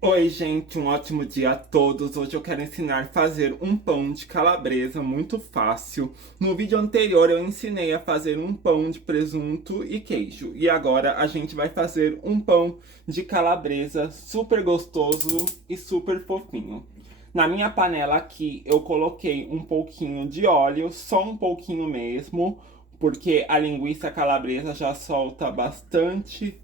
Oi, gente, um ótimo dia a todos. Hoje eu quero ensinar a fazer um pão de calabresa muito fácil. No vídeo anterior eu ensinei a fazer um pão de presunto e queijo. E agora a gente vai fazer um pão de calabresa super gostoso e super fofinho. Na minha panela aqui eu coloquei um pouquinho de óleo, só um pouquinho mesmo, porque a linguiça calabresa já solta bastante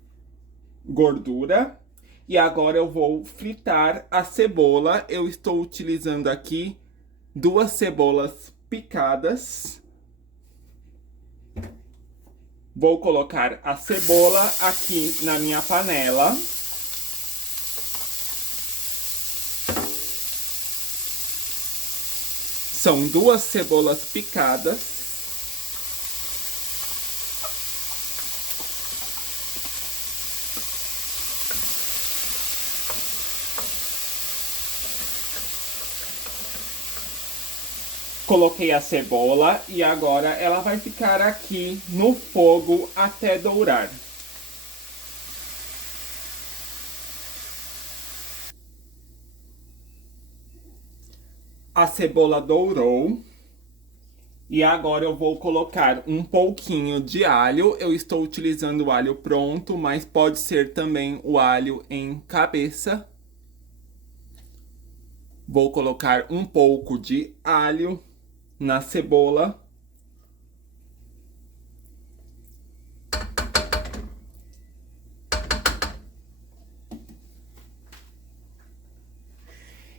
gordura. E agora eu vou fritar a cebola. Eu estou utilizando aqui duas cebolas picadas. Vou colocar a cebola aqui na minha panela. São duas cebolas picadas. Coloquei a cebola e agora ela vai ficar aqui no fogo até dourar. A cebola dourou. E agora eu vou colocar um pouquinho de alho. Eu estou utilizando o alho pronto, mas pode ser também o alho em cabeça. Vou colocar um pouco de alho na cebola.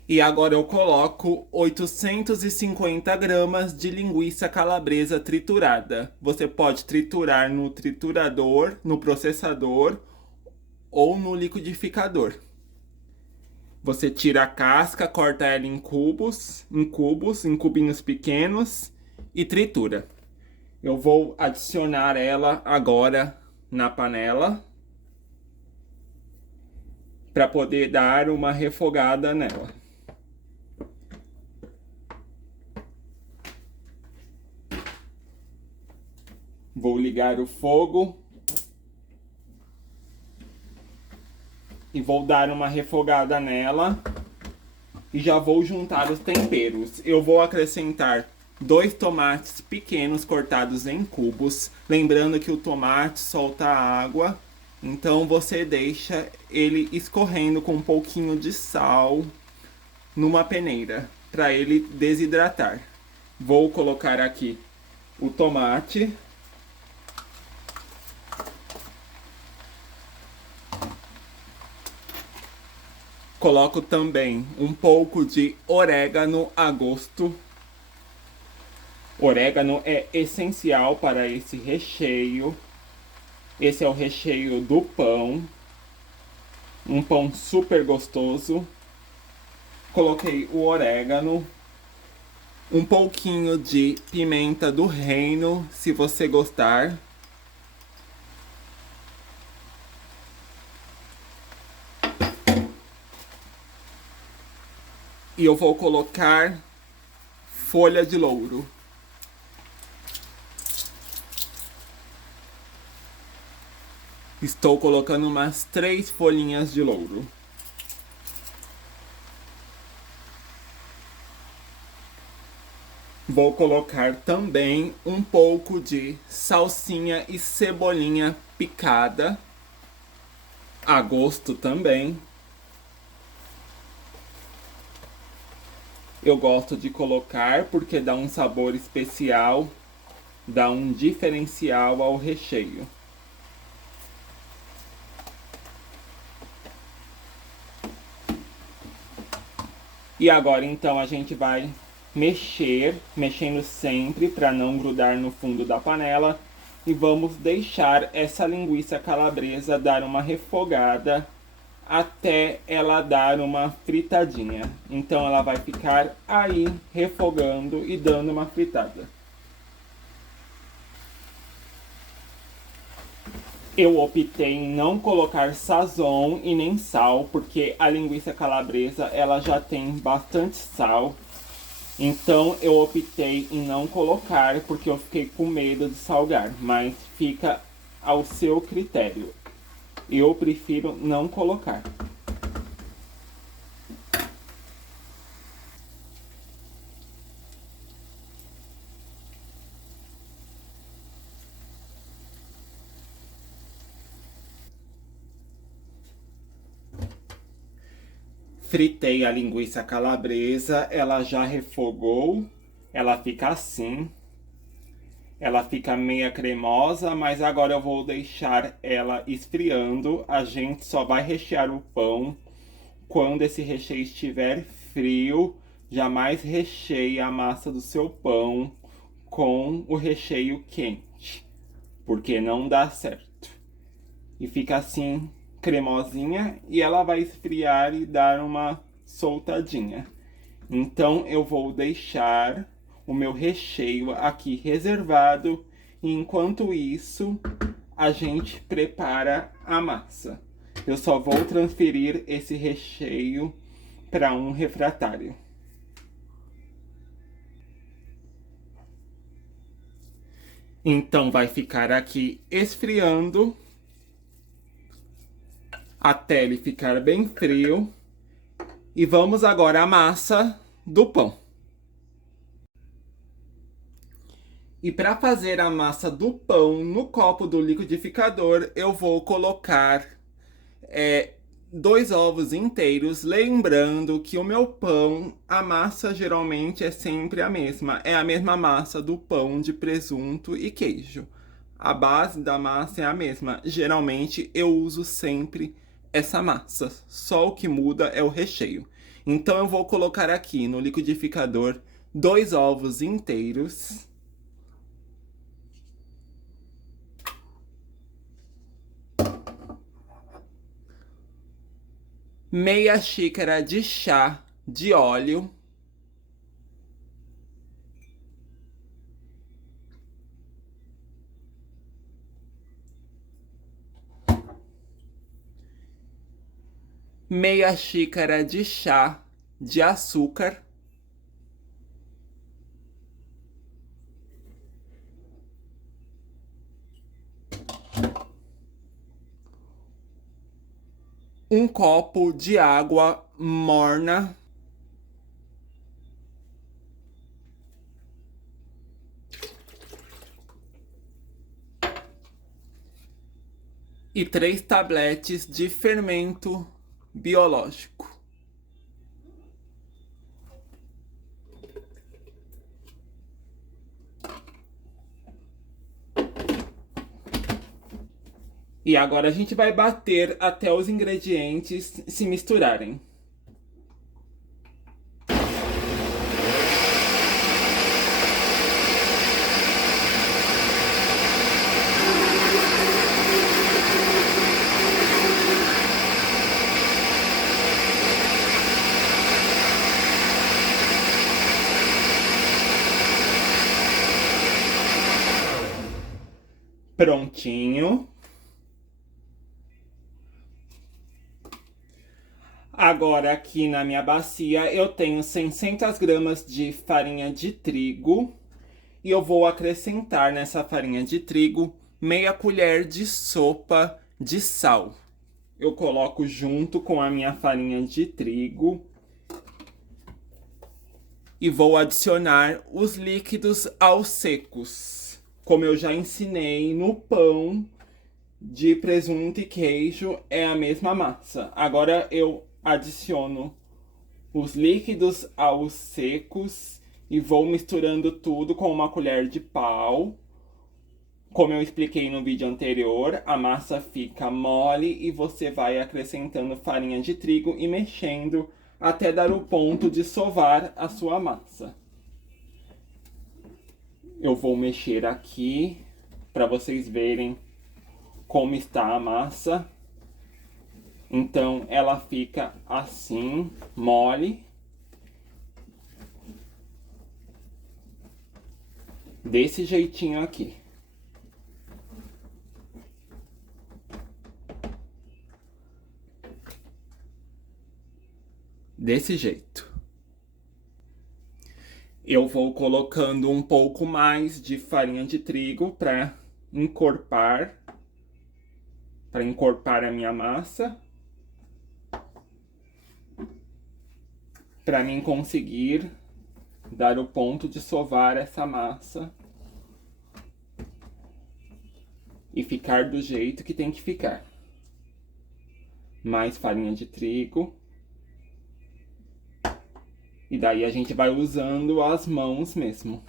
E agora eu coloco 850 gramas de linguiça calabresa triturada. Você pode triturar no triturador, no processador ou no liquidificador. Você tira a casca, corta ela em em cubinhos pequenos e tritura. Eu vou adicionar ela agora na panela para poder dar uma refogada nela. Vou ligar o fogo e vou dar uma refogada nela e já vou juntar os temperos. Eu vou acrescentar 2 tomates pequenos cortados em cubos, lembrando que o tomate solta água, então você deixa ele escorrendo com um pouquinho de sal numa peneira para ele desidratar. Vou colocar aqui o tomate. Coloco também um pouco de orégano a gosto. Orégano é essencial para esse recheio. Esse é o recheio do pão. Um pão super gostoso. Coloquei o orégano. Um pouquinho de pimenta do reino, se você gostar. E eu vou colocar folha de louro. Estou colocando umas 3 folhinhas de louro. Vou colocar também um pouco de salsinha e cebolinha picada, a gosto também. Eu gosto de colocar porque dá um sabor especial, dá um diferencial ao recheio. E agora então a gente vai mexendo sempre para não grudar no fundo da panela. E vamos deixar essa linguiça calabresa dar uma refogada até ela dar uma fritadinha. Então ela vai ficar aí refogando e dando uma fritada. Eu optei em não colocar sazon e nem sal, porque a linguiça calabresa ela já tem bastante sal. Então eu optei em não colocar, porque eu fiquei com medo de salgar, mas fica ao seu critério. Eu prefiro não colocar. Fritei a linguiça calabresa, ela já refogou, ela fica assim. Ela fica meia cremosa, mas agora eu vou deixar ela esfriando. A gente só vai rechear o pão quando esse recheio estiver frio. Jamais recheie a massa do seu pão com o recheio quente, porque não dá certo. E fica assim, cremosinha, e ela vai esfriar e dar uma soltadinha. Então eu vou deixar o meu recheio aqui reservado, e enquanto isso a gente prepara a massa. Eu só vou transferir esse recheio para um refratário. Então vai ficar aqui esfriando até ele ficar bem frio. E vamos agora à massa do pão. E para fazer a massa do pão no copo do liquidificador, eu vou colocar 2 ovos inteiros. Lembrando que o meu pão, a massa geralmente é sempre a mesma. É a mesma massa do pão de presunto e queijo. A base da massa é a mesma. Geralmente eu uso sempre essa massa. Só o que muda é o recheio. Então eu vou colocar aqui no liquidificador 2 ovos inteiros. Meia xícara de chá de óleo. Meia xícara de chá de açúcar. Um copo de água morna. E 3 tabletes de fermento biológico. E agora a gente vai bater até os ingredientes se misturarem. Prontinho. Agora aqui na minha bacia eu tenho 600 gramas de farinha de trigo. E eu vou acrescentar nessa farinha de trigo meia colher de sopa de sal. Eu coloco junto com a minha farinha de trigo. E vou adicionar os líquidos aos secos. Como eu já ensinei no pão de presunto e queijo, é a mesma massa. Agora eu adiciono os líquidos aos secos e vou misturando tudo com uma colher de pau. Como eu expliquei no vídeo anterior, a massa fica mole e você vai acrescentando farinha de trigo e mexendo até dar o ponto de sovar a sua massa. Eu vou mexer aqui para vocês verem como está a massa. Então ela fica assim, mole. Desse jeitinho aqui. Desse jeito. Eu vou colocando um pouco mais de farinha de trigo para encorpar a minha massa. Para mim conseguir dar o ponto de sovar essa massa e ficar do jeito que tem que ficar. Mais farinha de trigo. E daí a gente vai usando as mãos mesmo.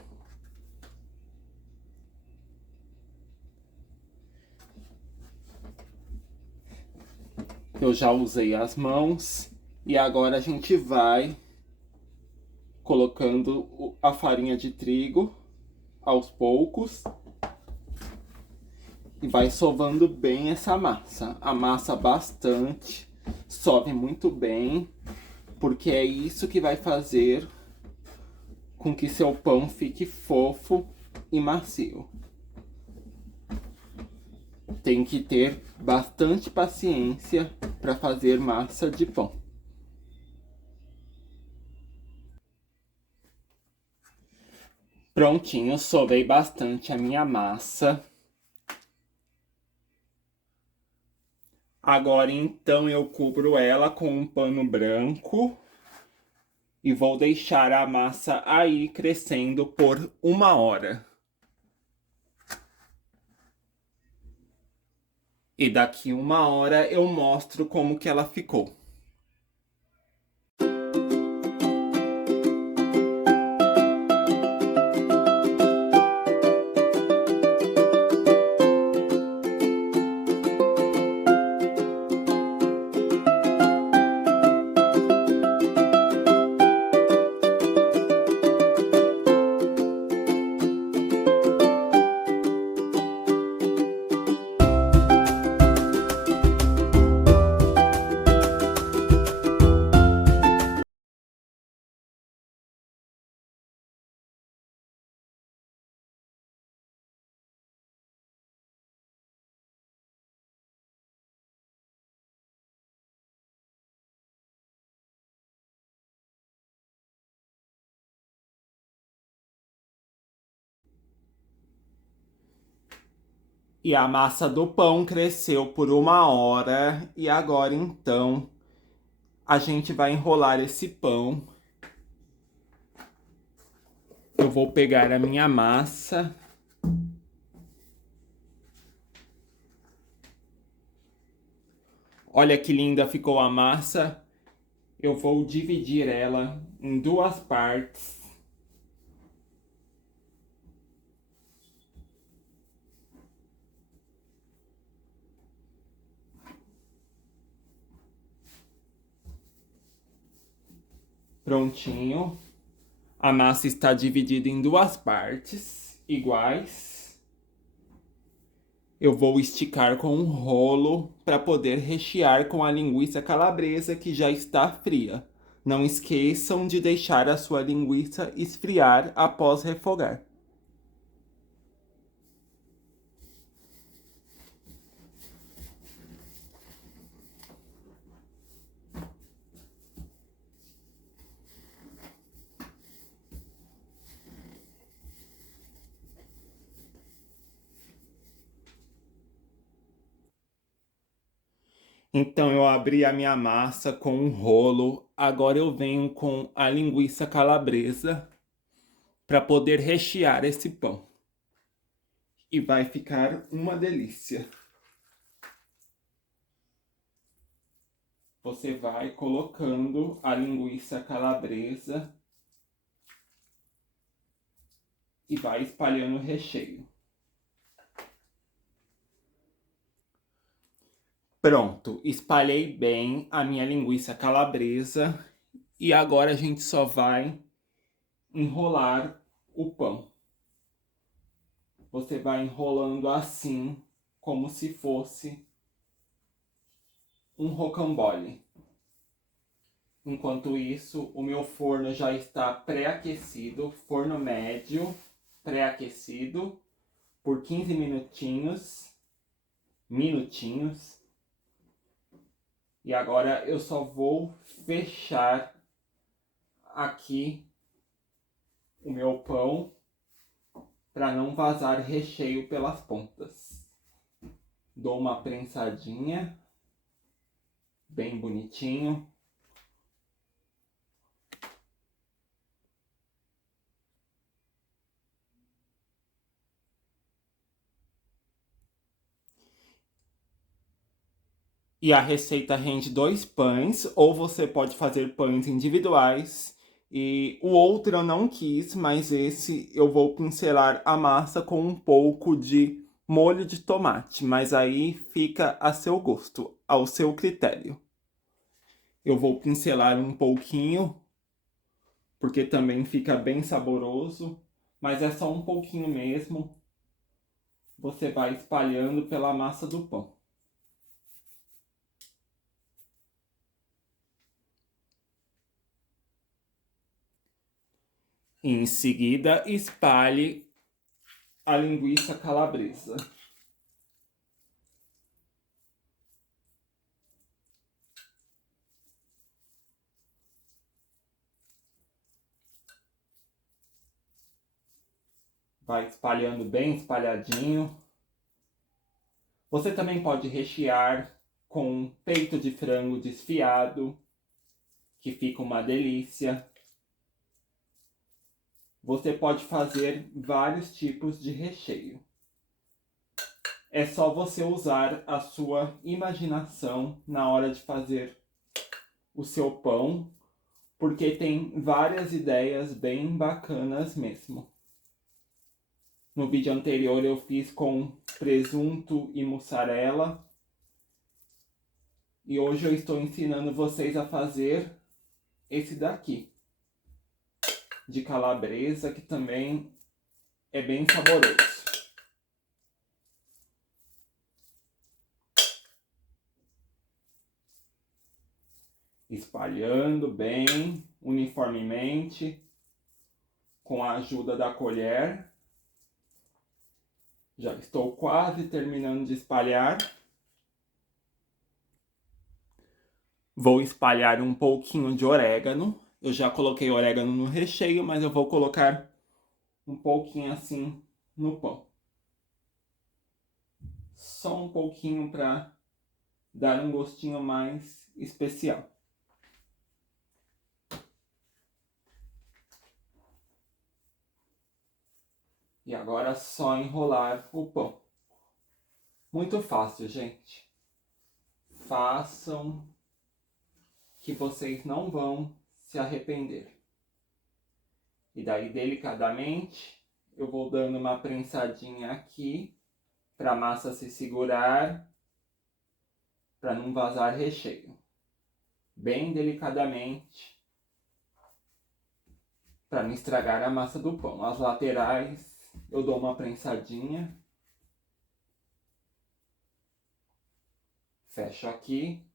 Eu já usei as mãos e agora a gente vai colocando a farinha de trigo aos poucos e vai sovando bem essa massa. Amassa bastante, sove muito bem, porque é isso que vai fazer com que seu pão fique fofo e macio. Tem que ter bastante paciência para fazer massa de pão. Prontinho, sovei bastante a minha massa. Agora então eu cubro ela com um pano branco e vou deixar a massa aí crescendo por 1 hora. E daqui 1 hora eu mostro como que ela ficou. E a massa do pão cresceu por 1 hora. E agora então a gente vai enrolar esse pão. Eu vou pegar a minha massa. Olha que linda ficou a massa. Eu vou dividir ela em 2 partes. Prontinho. A massa está dividida em 2 partes iguais. Eu vou esticar com um rolo para poder rechear com a linguiça calabresa que já está fria. Não esqueçam de deixar a sua linguiça esfriar após refogar. Então eu abri a minha massa com um rolo. Agora eu venho com a linguiça calabresa para poder rechear esse pão. E vai ficar uma delícia. Você vai colocando a linguiça calabresa e vai espalhando o recheio. Pronto, espalhei bem a minha linguiça calabresa e agora a gente só vai enrolar o pão. Você vai enrolando assim, como se fosse um rocambole. Enquanto isso, o meu forno já está pré-aquecido, forno médio, pré-aquecido, por 15 minutinhos. E agora eu só vou fechar aqui o meu pão para não vazar recheio pelas pontas. Dou uma prensadinha, bem bonitinho. E a receita rende 2 pães, ou você pode fazer pães individuais E o outro eu não quis, mas esse eu vou pincelar a massa com um pouco de molho de tomate, mas aí fica a seu gosto, ao seu critério. Eu vou pincelar um pouquinho, porque também fica bem saboroso, mas é só um pouquinho mesmo. Você vai espalhando pela massa do pão. Em seguida, espalhe a linguiça calabresa. Vai espalhando bem espalhadinho. Você também pode rechear com peito de frango desfiado, que fica uma delícia. Você pode fazer vários tipos de recheio. É só você usar a sua imaginação na hora de fazer o seu pão, porque tem várias ideias bem bacanas mesmo. No vídeo anterior eu fiz com presunto e mussarela. E hoje eu estou ensinando vocês a fazer esse daqui, de calabresa, que também é bem saboroso. Espalhando bem, uniformemente, com a ajuda da colher. Já estou quase terminando de espalhar. Vou espalhar um pouquinho de orégano. Eu já coloquei orégano no recheio, mas eu vou colocar um pouquinho assim no pão. Só um pouquinho para dar um gostinho mais especial. E agora é só enrolar o pão. Muito fácil, gente. Façam, que vocês não vão se arrepender. E daí, delicadamente, eu vou dando uma prensadinha aqui para a massa se segurar, para não vazar recheio. Bem delicadamente, para não estragar a massa do pão. As laterais eu dou uma prensadinha. Fecho aqui.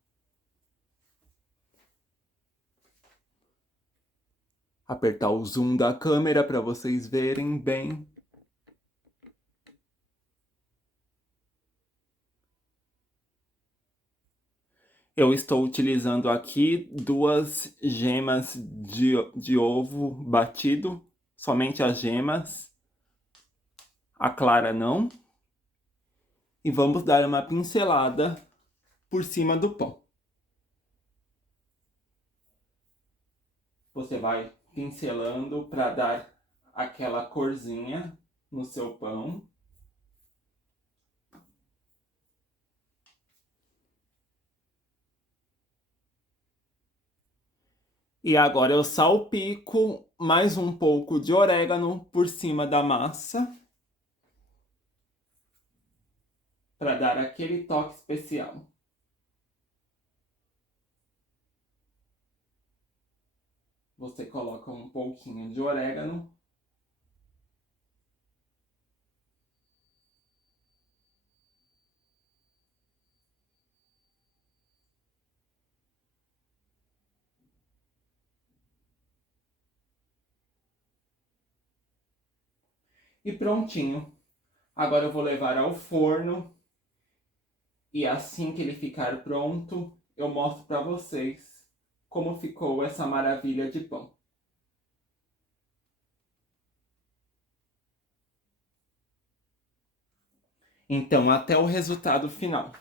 Apertar o zoom da câmera para vocês verem bem. Eu estou utilizando aqui 2 gemas de ovo batido, somente as gemas, a clara não. E vamos dar uma pincelada por cima do pão. Você vai pincelando para dar aquela corzinha no seu pão. E agora eu salpico mais um pouco de orégano por cima da massa, para dar aquele toque especial. Você coloca um pouquinho de orégano. E prontinho. Agora eu vou levar ao forno. E assim que ele ficar pronto, eu mostro para vocês como ficou essa maravilha de pão. Então, até o resultado final.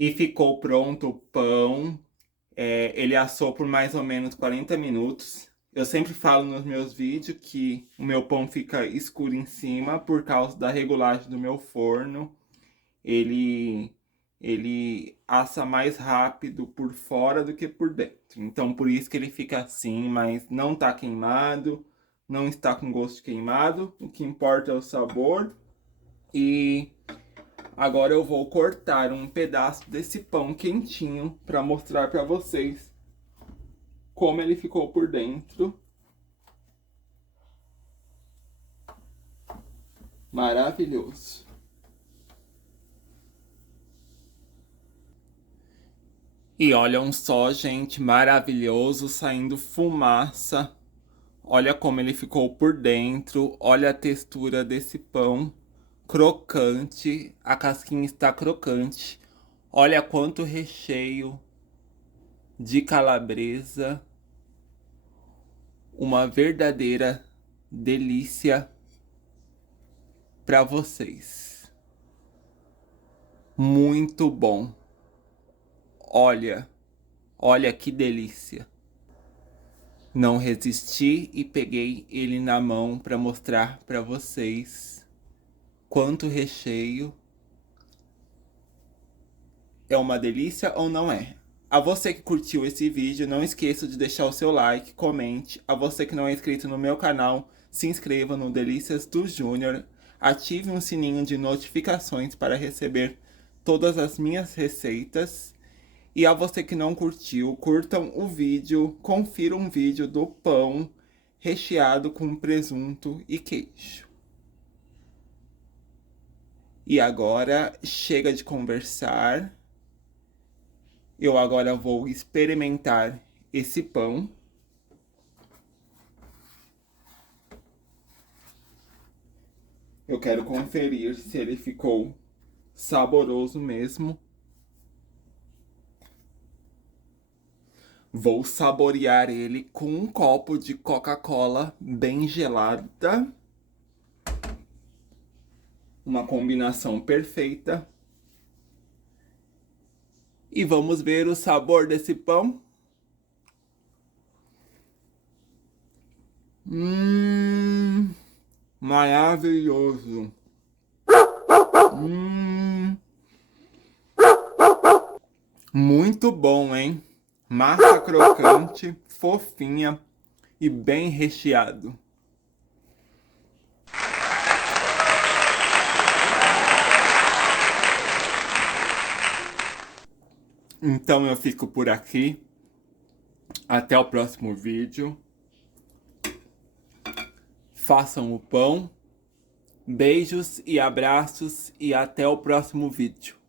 E ficou pronto o pão. Ele assou por mais ou menos 40 minutos. Eu sempre falo nos meus vídeos que o meu pão fica escuro em cima por causa da regulagem do meu forno. Ele assa mais rápido por fora do que por dentro. Então por isso que ele fica assim, mas não tá queimado, não está com gosto queimado. O que importa é o sabor. E agora eu vou cortar um pedaço desse pão quentinho para mostrar para vocês como ele ficou por dentro. Maravilhoso. E olham só, gente, maravilhoso, saindo fumaça. Olha como ele ficou por dentro, olha a textura desse pão, crocante, a casquinha está crocante. Olha quanto recheio de calabresa, uma verdadeira delícia para vocês. Muito bom. Olha que delícia. Não resisti e peguei ele na mão para mostrar para vocês quanto recheio. É uma delícia ou não é? A você que curtiu esse vídeo, não esqueça de deixar o seu like, comente. A você que não é inscrito no meu canal, se inscreva no Delícias do Júnior. Ative o sininho de notificações para receber todas as minhas receitas. E a você que não curtiu, curtam o vídeo, confiram um vídeo do pão recheado com presunto e queijo. E agora, chega de conversar. Eu agora vou experimentar esse pão. Eu quero conferir se ele ficou saboroso mesmo. Vou saborear ele com um copo de Coca-Cola bem gelada. Uma combinação perfeita. E vamos ver o sabor desse pão. Maravilhoso. Muito bom, hein? Massa crocante, fofinha e bem recheado. Então eu fico por aqui. Até o próximo vídeo. Façam o pão. Beijos e abraços e até o próximo vídeo.